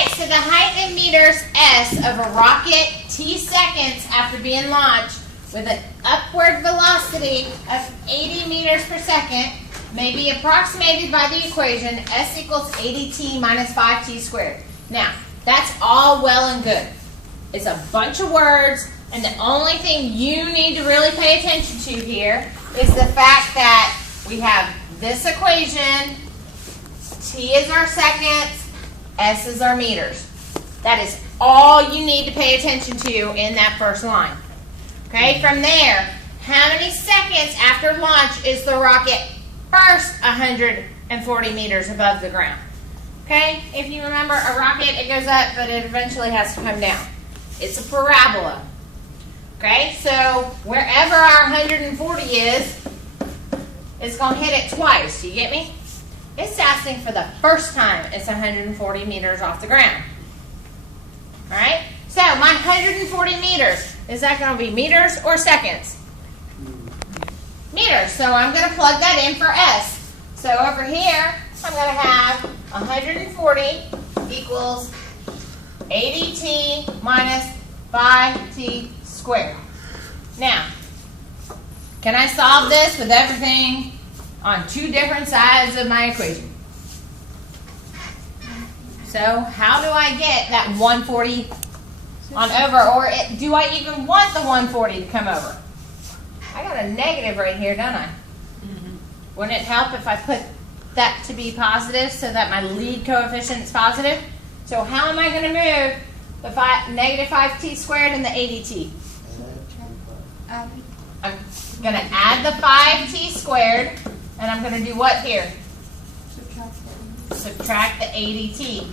right, so the height in meters S of a rocket T seconds after being launched with an upward velocity of 80 meters per second may be approximated by the equation S equals 80t minus 5t squared. Now, that's all well and good. It's a bunch of words, and the only thing you need to really pay attention to here is the fact that we have this equation, T is our seconds, S is our meters. That is all you need to pay attention to in that first line. Okay, from there, how many seconds after launch is the rocket first 140 meters above the ground? Okay, if you remember, a rocket, it goes up, but it eventually has to come down. It's a parabola. Okay, so wherever our 140 is, it's going to hit it twice. You get me? It's asking for the first time it's 140 meters off the ground. All right, so my 140 meters, is that going to be meters or seconds? Meters, so I'm going to plug that in for S. So over here, I'm going to have 140 equals 80t minus 5t squared. Now, can I solve this with everything on two different sides of my equation? So how do I get that 140 on over, or do I even want the 140 to come over? I got a negative right here, don't I? Mm-hmm. Wouldn't it help if I put that to be positive so that my lead coefficient is positive? So how am I going to move the negative 5t squared and the 80t? I'm going to add the 5t squared, and I'm going to do what here? Subtract the 80t.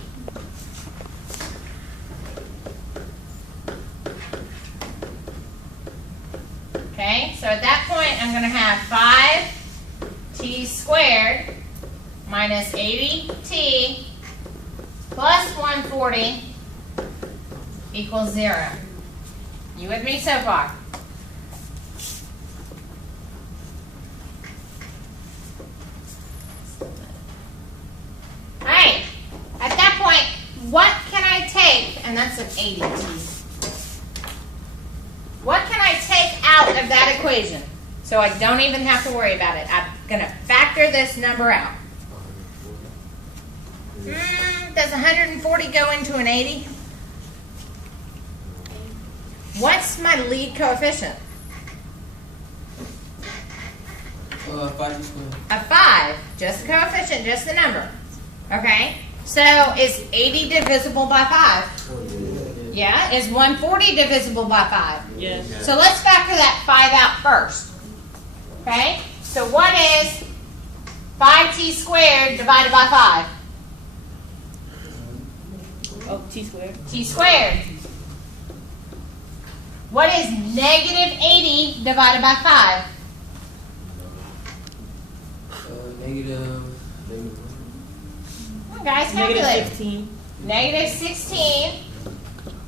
Okay, so at that point, I'm going to have 5t squared minus 80t plus 140 equals 0. You with me so far? All right, at that point, what can I take? And that's an 80t. What can I take out of that equation so I don't even have to worry about it? I'm going to factor this number out. Does 140 go into an 80? What's my lead coefficient? 5 squared. A 5. Just the coefficient, just the number. Okay? So is 80 divisible by 5? Yeah. Is 140 divisible by 5? Yes. So let's factor that 5 out first. Okay? So what is 5t squared divided by 5? Oh, t squared. T squared. What is negative 80 divided by 5? Negative. Come on, guys, Negative calculate. 16. Negative 16,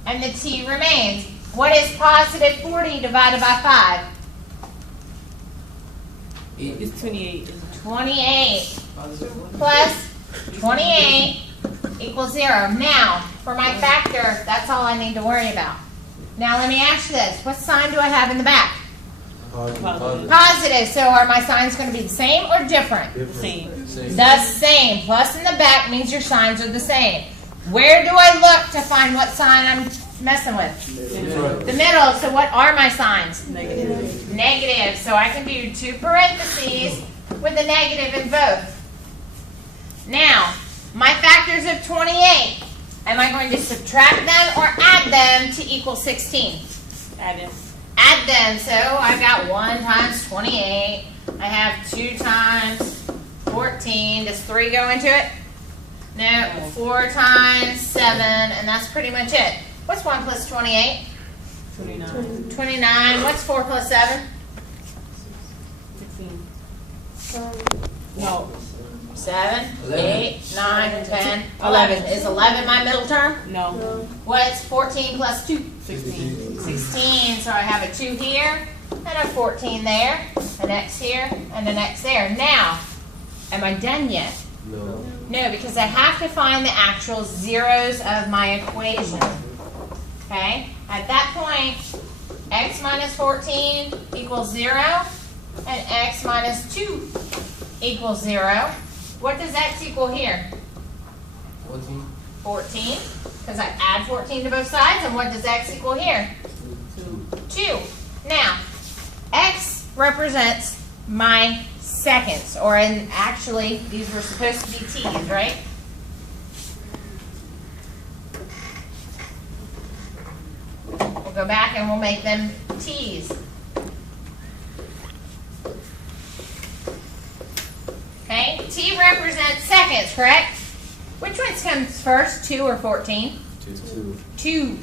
and the t remains. What is positive 40 divided by 5? It's 28. 28 plus 28 equals 0. Now, for my factor, that's all I need to worry about. Now, let me ask you this. What sign do I have in the back? Positive. So are my signs going to be the same or different? Same. The same. Plus in the back means your signs are the same. Where do I look to find what sign I'm messing with? The middle. So what are my signs? Negative. Negative. So I can do 2 parentheses with a negative in both. Now, my factors of 28. Am I going to subtract them or add them to equal 16? Add it. Add them. So I've got 1 times 28. I have 2 times 14. Does 3 go into it? No. 4 times 7, and that's pretty much it. What's 1 plus 28? 29. 29. What's 4 plus 7? 16. No. 7, 11. 8, 9, 10, 11. Is 11 my middle term? No. What's 14 plus 2? 16. 16. So I have a 2 here and a 14 there, an X here and an X there. Now, am I done yet? No. No, because I have to find the actual zeros of my equation. Okay? At that point, x minus 14 equals 0, and x minus 2 equals 0. What does x equal here? 14. 14, because I add 14 to both sides. And what does x equal here? 2. Now, x represents my seconds, or actually, these were supposed to be t's, right? We'll go back and we'll make them t's. Okay, t represents seconds, correct? Which one comes first, 2 or 14? 2.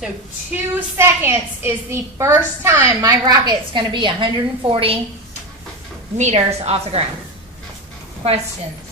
So 2 seconds is the first time my rocket's going to be 140 meters off the ground. Questions?